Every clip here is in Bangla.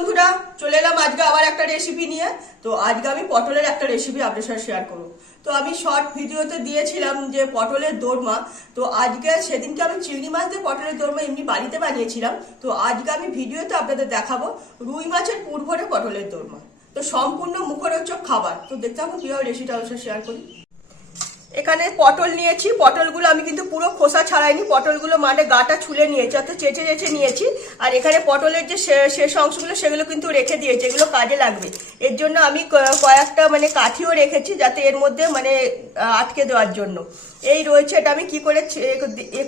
বন্ধুরা, চলে এলাম আজকে আবার একটা রেসিপি নিয়ে। তো আজকে আমি পটলের একটা রেসিপি আপনাদের সাথে শেয়ার করব। তো আমি শর্ট ভিডিওতে দিয়েছিলাম যে পটলের দোরমা। তো আজকে সেদিনকে আমি চিংড়ি মাছ দিয়ে পটলের দোরমা এমনি বাড়িতে বানিয়েছিলাম। তো আজকে আমি ভিডিওতে আপনাদের দেখাবো রুই মাছের পুর ভরে পটলের দোরমা। তো সম্পূর্ণ মুখরোচক খাবার। তো দেখতে থাকুন কিভাবে রেসিপিটা আপনাদের সাথে শেয়ার করি। এখানে পটল নিয়েছি, পটলগুলো আমি কিন্তু পুরো খোসা ছাড়াইনি, পটলগুলো মানে গাটা ছুলে নিয়েছি, অর্থাৎ চেঁচে চেঁচে নিয়েছি। আর এখানে পটলের যে শেষ অংশগুলো সেগুলো কিন্তু রেখে দিয়েছি, এগুলো কাজে লাগবে। এর জন্য আমি কয়েকটা মানে কাঠিও রেখেছি যাতে এর মধ্যে মানে আটকে দেওয়ার জন্য। এই রয়েছে, এটা আমি কি করে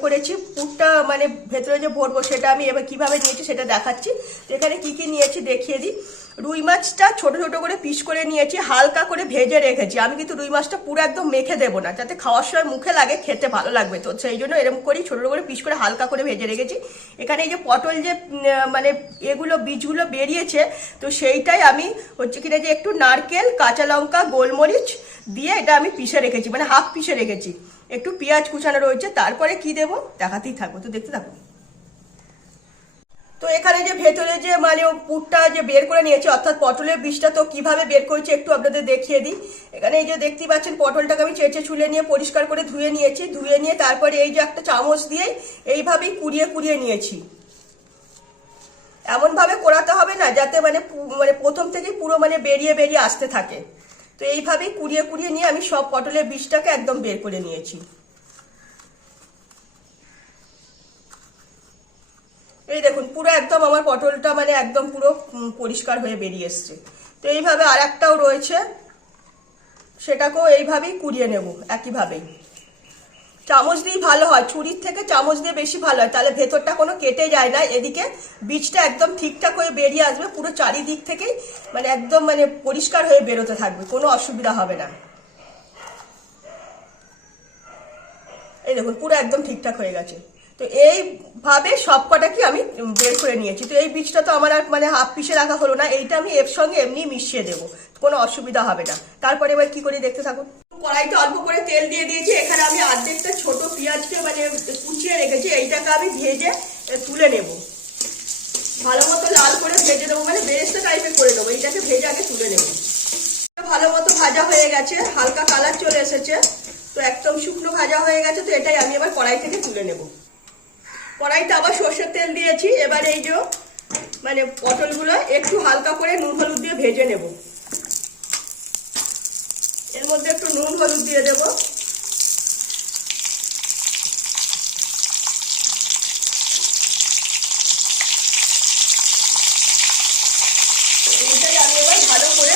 করেছি পুরটা মানে ভেতরে যে ভরবো সেটা আমি এবার কিভাবে নিয়েছি সেটা দেখাচ্ছি। এখানে কি কি নিয়েছি দেখিয়ে দিই। রুই মাছটা ছোট ছোট করে পিস করে নিয়েছি, হালকা করে ভেজে রেখেছি। আমি কিন্তু রুই মাছটা পুরো একদম মেখে দেবো না, যাতে খাওয়ার সময় মুখে লাগে, খেতে ভালো লাগবে। তো সেই জন্য এরকম করেই ছোট ছোট করে পিস করে হালকা করে ভেজে রেখেছি। এখানে এই যে পটল যে মানে এগুলো বীজগুলো বেরিয়েছে, তো সেইটাই আমি হচ্ছে কিনা যে একটু নারকেল, কাঁচা লঙ্কা, গোলমরিচ দিয়ে এটা আমি পিষে রেখেছি, মানে হাফ পিষে রেখেছি। একটু পেঁয়াজ কুচানো রয়েছে। তারপরে কি দেবো দেখাতেই থাকবো, তো দেখতে থাকবো। তো এখানে যে ভেতরে যে মানে পুরটা যে বের করে নিয়েছে, অর্থাৎ পটলের বীজটা, তো কিভাবে বের করেছি একটু আপনাদের দেখিয়ে দিই। এখানে এই যে দেখতে পাচ্ছেন পটলটাকে আমি চেঁচে ছুলে নিয়ে পরিষ্কার করে ধুয়ে নিয়েছি। ধুয়ে নিয়ে তারপরে এই যে একটা চামচ দিয়ে এইভাবেই কুড়িয়ে কুড়িয়ে নিয়েছি। এমন ভাবে কোরাতে হবে না যাতে মানে মানে প্রথম থেকেই পুরো মানে বেরিয়ে বেরিয়ে আসতে থাকে। তো এইভাবেই কুড়িয়ে কুড়িয়ে নিয়ে আমি সব পটলের বীজটাকে একদম বের করে নিয়েছি। এই দেখুন পুরো একদম আমার পটলটা মানে একদম পুরো পরিষ্কার হয়ে বেরিয়ে এসছে। তো এইভাবে আর একটাও রয়েছে, সেটাকেও এইভাবেই কুড়িয়ে নেব একইভাবেই। চামচ দিয়ে ভালো হয়, ছুরির থেকে চামচ দিয়ে বেশি ভালো হয়, তাহলে ভেতরটা কোনো কেটে যায় না। এদিকে বীজটা একদম ঠিকঠাক হয়ে বেরিয়ে আসবে, পুরো চারিদিক থেকেই মানে একদম মানে পরিষ্কার হয়ে বেরোতে থাকবে, কোনো অসুবিধা হবে না। এই দেখুন পুরো একদম ঠিকঠাক হয়ে গেছে। তো এইভাবে সব কটা কি আমি বের করে নিয়েছি। তো এই বীজটা তো আমার আর মানে হাফ পিসে রাখা হলো না, এইটা আমি এর সঙ্গে এমনি মিশিয়ে দেবো, কোনো অসুবিধা হবে না। তারপরে এবার কি করে দেখতে থাকুন। কড়াইতে অল্প করে তেল দিয়ে দিয়েছি। এখানে আমি অর্ধেকটা ছোট পেঁয়াজকে মানে কুচিয়ে রেখেছি, এইটাকে আমি ভেজে তুলে নেব। ভালো মতো লাল করে ভেজে দেবো, মানে বেরেস্তা টাইপের করে দেবো। এইটাকে ভেজে আগে তুলে নেব। ভালো মতো ভাজা হয়ে গেছে, হালকা কালার চলে এসেছে, তো একদম শুকনো ভাজা হয়ে গেছে। তো এটাই আমি এবার কড়াই থেকে তুলে নেব। কড়াইতে আবার সর্ষের তেল দিয়েছি। এবার এই যে মানে পটলগুলো একটু হালকা করে নুন হলুদ দিয়ে ভেজে নেব। এর মধ্যে একটু নুন হলুদ দিয়ে দেব। এইটাই আমি এবার ভালো করে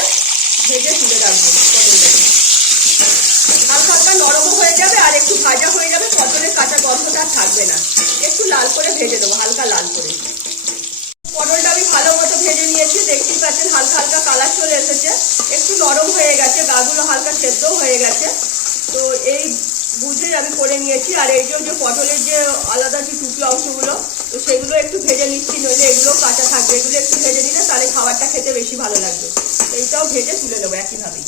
ভেজে তুলে রাখবো পটলটাকে। হালকা হালকা নরমও হয়ে যাবে আর একটু ভাজা হয়ে যাবে, পটলের কাঁচা গন্ধটা থাকবে না। একটু লাল করে ভেজে দেবো, হালকা লাল করে। পটলটা আমি ভালো মতো ভেজে নিয়েছি, দেখতেই পাচ্ছেন হালকা হালকা কালার চলে এসেছে, একটু নরম হয়ে গেছে, গাগুলো হালকা সেদ্ধও হয়ে গেছে। তো এই বুঝে আমি করে নিয়েছি। আর এই যে পটলের যে আলাদা যে টুকরো অংশগুলো, তো সেগুলো একটু ভেজে নিচ্ছি, নইলে এগুলো কাঁচা থাকবে। এগুলো একটু ভেজে নিলে তাহলে খাবারটা খেতে বেশি ভালো লাগবে। এইটাও ভেজে তুলে নেবো একইভাবেই।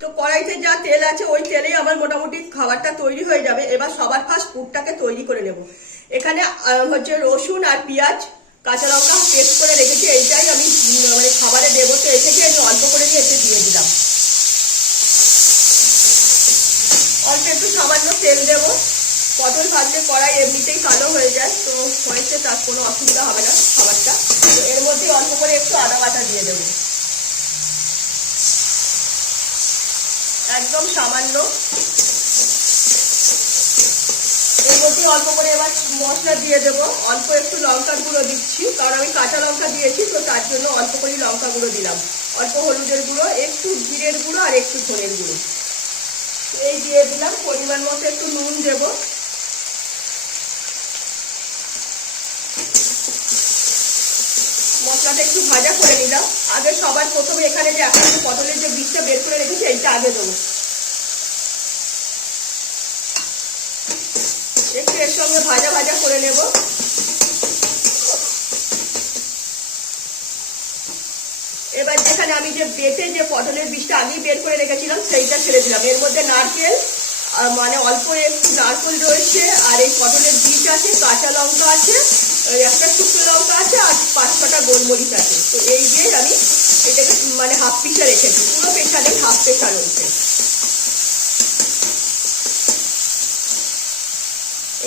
তো কড়াইতে যা তেল আছে ওই তেলেই আমার মোটামুটি খাবারটা তৈরি হয়ে যাবে। এবার সবার ফার্স্ট পুরটাকে তৈরি করে নেব। এখানে হচ্ছে রসুন আর পেঁয়াজ, কাঁচা লঙ্কা পেস্ট করে রেখেছি, এইটাই আমি মানে খাবারে দেবো। তো এই থেকে আমি অল্প করে নিয়ে এতে দিয়ে দিলাম। অল্প একটু সামান্য তেল দেব। পটল ভাজলে কড়াই এমনিতেই কালো হয়ে যায়, তো হয়েছে, তার কোনো অসুবিধা হবে না খাবারটা। তো এর মধ্যে অল্প করে একটু আদা বাটা দিয়ে দেবো, একদম সামান্য। এর মধ্যে অল্প করে এবার মশলা দিয়ে দেবো। অল্প একটু লঙ্কার গুঁড়ো দিচ্ছি, কারণ আমি কাঁচা লঙ্কা দিয়েছি, তো তার জন্য অল্প করে লঙ্কা গুঁড়ো দিলাম। অল্প হলুদের গুঁড়ো, একটু জিরের গুঁড়ো আর একটু ধনের গুঁড়ো এই দিয়ে দিলাম। পরিমাণ মতো একটু নুন দেব। মশলাটা একটু ভাজা করে নিলাম। আগে সবার প্রথমে এখানে যে এখন পটলের যে বীজটা বের করে রেখেছি এইটা আগে দেবো। একটু এর সঙ্গে ভাজা ভাজা করে নেব। এবার যেখানে আমি যে বেটে যে পটলের বীজটা আগেই বের করে রেখেছিলাম সেইটা ছেড়ে দিলাম। এর মধ্যে নারকেল মানে অল্প একটু নারকেল রয়েছে, আর এই পটলের বীজ আছে, কাঁচা লঙ্কা আছে, ওই একটা শুকনো লঙ্কা আছে আর 5-6টা গোলমরিচ আছে। তো এই দিয়ে আমি এটাকে মানে হাফ পিসে রেখেছি, পুরো পেঁচা নেই, হাফ পেঁচা রয়েছে।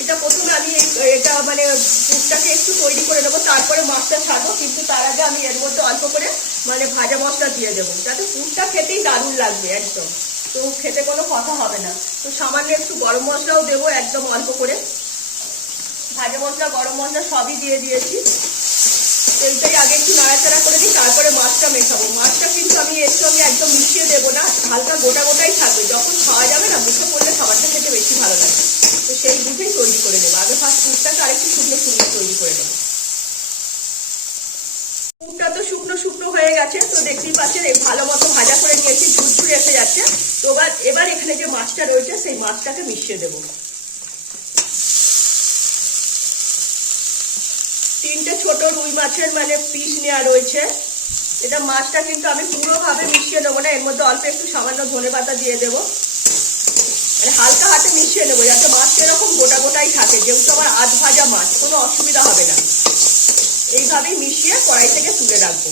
এটা প্রথমে আমি এটা মানে পুরটাকে একটু তৈরি করে নেবো, তারপরে মাছটা ছাড়বো। কিন্তু তার আগে আমি এর মধ্যে অল্প করে মানে ভাজা মশলা দিয়ে দেবো, যাতে পুরটা খেতেই দারুণ লাগবে একদম, তো খেতে কোনো কথা হবে না। তো সামান্য একটু গরম মশলাও দেবো একদম অল্প করে, ভাজা মশলা গরম মশলা সবই দিয়ে দিয়েছি। এইটাই আগে একটু নাড়াচাড়া করে দিই, তারপরে মাছটা মেশাবো। মাছটা কিন্তু আমি এর সঙ্গে একদম মিশিয়ে দেবো না, হালকা গোটা গোটাই থাকবে, যখন খাওয়া যাবে না মুখে পড়লে খাবারটা খেতে বেশি ভালো লাগে। তো সেই বুঝেই তৈরি করে নেবো। আগে ফার্স্ট পুরটাকে আরেকটু শুকনো শুকনো তৈরি করে নেবো। পুরটা তো শুকনো শুকনো হয়ে গেছে, তো দেখতেই পাচ্ছেন ভালো মতো ভাজা করে নিয়েছি, ঝুরঝুরে এসে যাচ্ছে। তো এবার এখানে যে মাছটা রয়েছে সেই মাছটাকে মিশিয়ে দেবো। 3টে ছোট রুই মাছের মানে পিস নেওয়া রয়েছে। এটা মাছটা কিন্তু আমি পুরোভাবে মিশিয়ে নেবো না, এর মধ্যে অল্প একটু সামান্য ধনেপাতা দিয়ে দেবো, মানে হালকা হাতে মিশিয়ে নেবো, যাতে মাছটা এরকম গোটা গোটাই থাকে, যেহেতু আমার আধ ভাজা মাছ, কোনো অসুবিধা হবে না। এইভাবেই মিশিয়ে কড়াই থেকে তুলে রাখবো।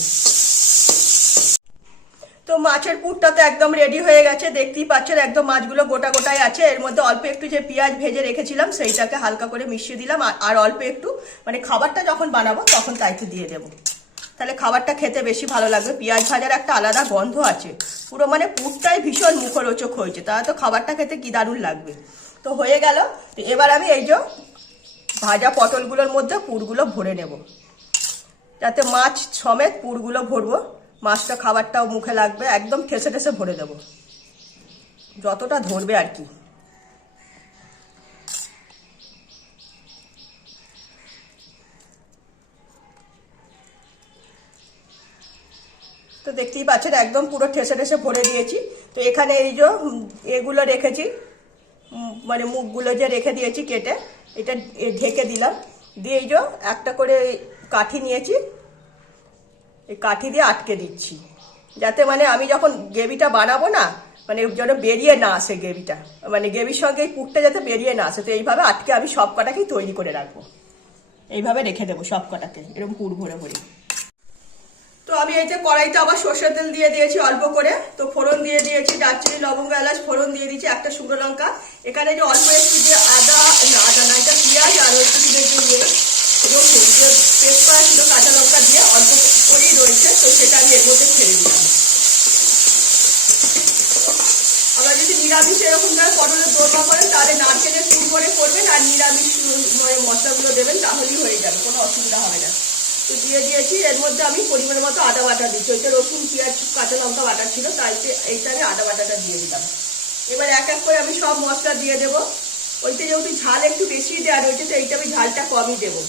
তো মাছের পুরটা তো একদম রেডি হয়ে গেছে, দেখতেই পাচ্ছেন একদম মাছগুলো গোটা গোটাই আছে। এর মধ্যে অল্প একটু যে পেঁয়াজ ভেজে রেখেছিলাম সেইটাকে হালকা করে মিশিয়ে দিলাম, আর অল্প একটু মানে খাবারটা যখন বানাবো তখন তাইতে দিয়ে দেবো, তাহলে খাবারটা খেতে বেশি ভালো লাগবে। পেঁয়াজ ভাজার একটা আলাদা গন্ধ আছে, পুরো মানে পুরটাই ভীষণ মুখরোচক হয়েছে, তাহলে তো খাবারটা খেতে কি দারুণ লাগবে। তো হয়ে গেল। তো এবার আমি এই যে ভাজা পটলগুলোর মধ্যে পুরগুলো ভরে নেব, যাতে মাছ সমেত পুরগুলো ভরবো, মাছটা খাবারটাও মুখে লাগবে, একদম ঠেসে ঠেসে ভরে দেবো, যতটা ধরবে আর কি। তো দেখতেই পাচ্ছেন একদম পুরো ঠেসে ঠেসে ভরে দিয়েছি। তো এখানে এই যে এগুলো রেখেছি, মানে মুখগুলো যে রেখে দিয়েছি কেটে, এটা ঢেকে দিলাম। দিয়ে এই যে একটা করে কাঠি নিয়েছি, এই কাঠি দিয়ে আটকে দিচ্ছি, যাতে মানে আমি যখন গ্রেভিটা বানাবো না, মানে যেন বেরিয়ে না আসে গ্রেভিটা, মানে গ্রেভির সঙ্গে এই পুরটা যাতে বেরিয়ে না আসে। তো এইভাবে আটকে আমি সব কটাকেই তৈরি করে রাখবো, এইভাবে রেখে দেবো সব কটাকে এরকম পুর ভরে ভরে। তো আমি এই যে কড়াইতে আবার সর্ষের তেল দিয়ে দিয়েছি অল্প করে। তো ফোড়ন দিয়ে দিয়েছি, দারচিনি লবঙ্গ এলাচ ফোড়ন দিয়ে দিয়েছি, একটা শুকনো লঙ্কা। এখানে যে অল্প একটু যে আদা না এটা পেঁয়াজ আর একটু দিয়ে দিয়ে রসুন যে পেস্ট করা ছিল কাঁচা লঙ্কা দিয়ে অল্প করেই রয়েছে, তো সেটা আমি এর মধ্যে ছেড়ে দিলাম। আবার যদি নিরামিষ এরকম ধরে পটলের দোরমা করেন তাহলে নারকেলের পুর করে করবেন আর নিরামিষ মানে মশলাগুলো দেবেন, তাহলেই হয়ে যাবে, কোনো অসুবিধা হবে না। তো দিয়ে দিয়েছি, এর মধ্যে আমি পরিমাণ মতো আদা বাটা দিচ্ছি, ওইটা রসুন পেঁয়াজ কাঁচা লঙ্কা বাটা ছিল, তাই এইটা আমি আদা বাটাটা দিয়ে দিলাম। এবার এক এক করে আমি সব মশলা দিয়ে দেবো। ওইটা যেহেতু ঝাল একটু বেশি দেওয়া রয়েছে, তো এইটা আমি ঝালটা কমই দেবো।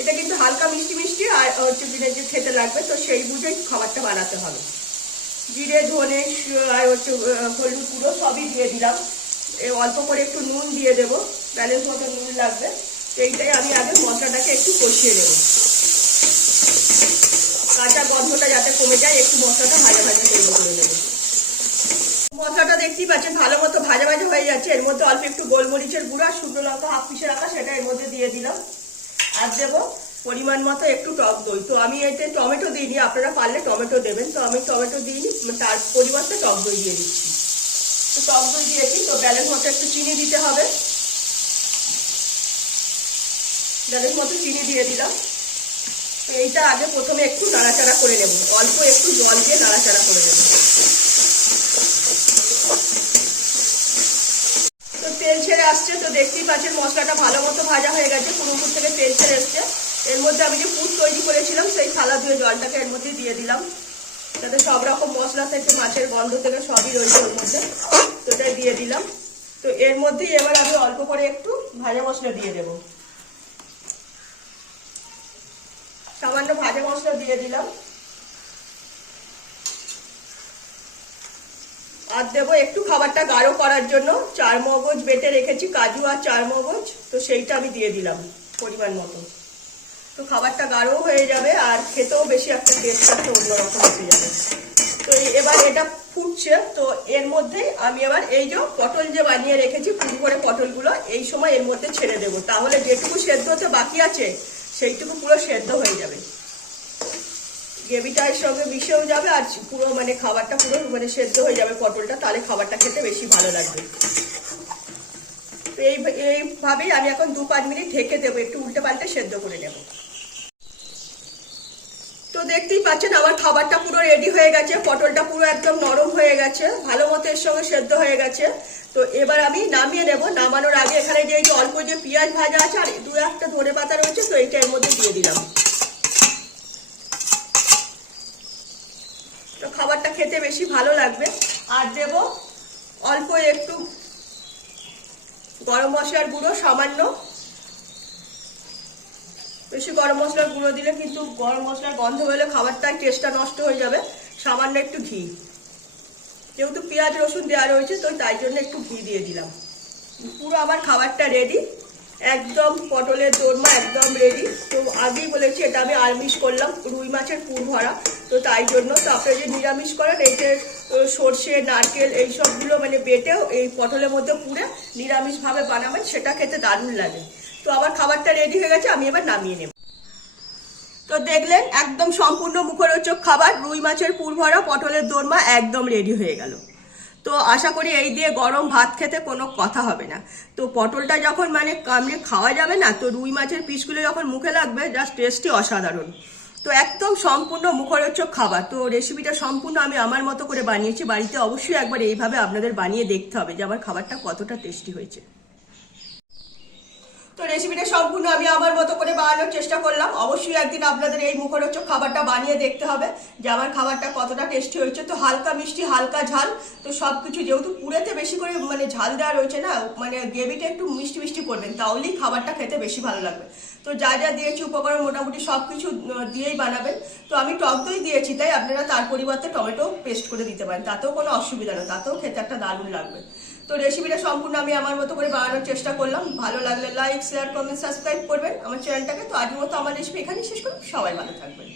এটা কিন্তু হালকা মিষ্টি মিষ্টি আর হচ্ছে দিনে যে খেতে লাগবে, তো সেই বুঝেই খাবারটা বানাতে হবে। জিরে ধনে আর হচ্ছে হলুদ গুঁড়ো সবই দিয়ে দিলাম, অল্প করে একটু নুন দিয়ে দেবো, ব্যালেন্স মতো নুন লাগবে। এইটাই আমি আগে মশলাটাকে একটু কষিয়ে দেবো, কাঁচা গন্ধটা যাতে কমে যায়, একটু মশলাটা ভাজা ভাজা তৈরি করে নেবো। মশলাটা দেখতেই পাচ্ছেন ভালো মতো ভাজা ভাজা হয়ে যাচ্ছে। এর মধ্যে অল্প একটু গোলমরিচের গুঁড়ো আর শুকনো লঙ্কা হাফ পিসে রাখা সেটা এর মধ্যে দিয়ে দিলাম, আর দেবো পরিমাণ মতো একটু টক দই। তো আমি এতে টমেটো দিইনি, আপনারা পারলে টমেটো দেবেন, তো আমি টমেটো দিইনি, তার পরিবর্তে টক দই দিয়ে দিচ্ছি। তো টক দই দিয়েছি, তো ব্যালেন্স মতো একটু চিনি দিতে হবে, ব্যালেন্স মতো চিনি দিয়ে দিলাম। তো এইটা আগে প্রথমে একটু নাড়াচাড়া করে নেব, অল্প একটু জল দিয়ে নাড়াচাড়া করে নেব। তো তেল ছেড়ে আসছে, তো দেখতেই পাচ্ছেন মশলাটা ভালো মতো ভাজা হয়ে গেছে, পুরোপুর থেকে তেল ছেড়ে এসছে। এর মধ্যে আমি যে পুর তৈরি করেছিলাম সেই থালা ধুয়ে জলটাকে এর মধ্যে দিয়ে দিলাম, যাতে সব রকম মশলা থেকে মাছের গন্ধ থেকে সবই রয়েছে ওর মধ্যে, তো এটাই দিয়ে দিলাম। তো এর মধ্যেই এবার আমি অল্প করে একটু ভাজা মশলা দিয়ে দেবো, সামান্য ভাজা মশলা দিয়ে দিলাম, আর দেবো একটু খাবারটা গাঢ় করার জন্য চার মগজ বেটে রেখেছি, কাজু আর চার মগজ, তো সেইটা আমি দিয়ে দিলাম পরিমাণ মতো। তো খাবারটা গাঢ় হয়ে যাবে আর খেতেও বেশি একটা টেস্ট একটা অন্যরকম এসে যাবে। তো এবার এটা ফুটছে, তো এর মধ্যেই আমি এবার এই যে পটল যে বানিয়ে রেখেছি পুরো করে পটলগুলো এই সময় এর মধ্যে ছেড়ে দেবো, তাহলে যেটুকু সেদ্ধ হতে বাকি আছে সেইটুকু পুরো সেদ্ধ হয়ে যাবে, গ্রেভিটা এর সঙ্গে মিশেও যাবে আর পুরো মানে খাবারটা পুরো মানে সেদ্ধ হয়ে যাবে পটলটা, তাহলে খাবারটা খেতে বেশি ভালো লাগবে। তো এইভাবেই আমি এখন 2-5 মিনিট ঢেকে দেবো, একটু উল্টে পাল্টে সেদ্ধ করে নেব। তো দেখতেই পাচ্ছেন আমার খাবারটা পুরো রেডি হয়ে গেছে, পটলটা পুরো একদম নরম হয়ে গেছে, ভালো মতো এর সঙ্গে সেদ্ধ হয়ে গেছে। তো এবার আমি নামিয়ে নেব। নামানোর আগে এখানে যে অল্প যে পেঁয়াজ ভাজা আছে আর 2-1টা ধনেপাতা রয়েছে, তো এইটা এর মধ্যে দিয়ে দিলাম। তো খাবারটা খেতে বেশি ভালো লাগবে। আর দেব অল্প একটু গরম মশলার গুঁড়ো, সামান্য, বেশি গরম মশলার গুঁড়ো দিলে কিন্তু গরম মশলার গন্ধ হলে খাবারটার টেস্টটা নষ্ট হয়ে যাবে। সামান্য একটু ঘি, যেহেতু পেঁয়াজ রসুন দেওয়া রয়েছে তো তাই জন্য একটু ঘি দিয়ে দিলাম। পুরো আমার খাবারটা রেডি, একদম পটলের দোরমা একদম রেডি। তো আগেই বলেছি এটা আমি আমিষ করলাম, রুই মাছের পুর ভরা, তো তাই জন্য। তো আপনারা যে নিরামিষ করেন এই যে সর্ষে নারকেল এই সবগুলো মানে বেটেও এই পটলের মধ্যে পুরে নিরামিষভাবে বানাবেন, সেটা খেতে দারুণ লাগে। তো আমার খাবারটা রেডি হয়ে গেছে, আমি এবার নামিয়ে নেব। তো দেখলেন একদম সম্পূর্ণ মুখরোচক খাবার, রুই মাছের পুর ভরা পটলের দোরমা একদম রেডি হয়ে গেল। তো আশা করি এই দিয়ে গরম ভাত খেতে কোনো কথা হবে না। তো পটলটা যখন মানে কামড়ে খাওয়া যাবে না, তো রুই মাছের পিসগুলো যখন মুখে লাগবে জাস্ট টেস্টি অসাধারণ। তো একদম সম্পূর্ণ মুখরোচক খাবার। তো রেসিপিটা সম্পূর্ণ আমি আমার মতো করে বানিয়েছি, বাড়িতে অবশ্যই একবার এইভাবে আপনাদের বানিয়ে দেখতে হবে যে আমার খাবারটা কতটা টেস্টি হয়েছে। তো রেসিপিটা সম্পূর্ণ আমি আমার মতো করে বানানোর চেষ্টা করলাম। অবশ্যই একদিন আপনাদের এই মুখরোচক খাবারটা বানিয়ে দেখতে হবে যে আমার খাবারটা কতটা টেস্টি হয়েছে। তো হালকা মিষ্টি হালকা ঝাল, তো সবকিছু যেহেতু পুরেতে বেশি করে মানে ঝাল দেওয়া রয়েছে না, মানে গ্রেভিটা একটু মিষ্টি মিষ্টি করবেন, তাহলেই খাবারটা খেতে বেশি ভালো লাগবে। তো যা যা দিয়েছি উপকরণ মোটামুটি সবকিছু দিয়েই বানাবেন। তো আমি টক দই দিয়েছি, তাই আপনারা তার পরিবর্তে টমেটো পেস্ট করে দিতে পারেন, তাতেও কোনো অসুবিধা নেই, তাতেও খেতে একটা দারুণ লাগবে। তো রেসিপিটা সম্পূর্ণ আমি আমার মতো করে বানানোর চেষ্টা করলাম। ভালো লাগলে লাইক শেয়ার কমেন্ট সাবস্ক্রাইব করবেন আমার চ্যানেলটাকে। তো আজকের মতো আমার রেসিপি এখানেই শেষ করুন, সবাই ভালো থাকবেন।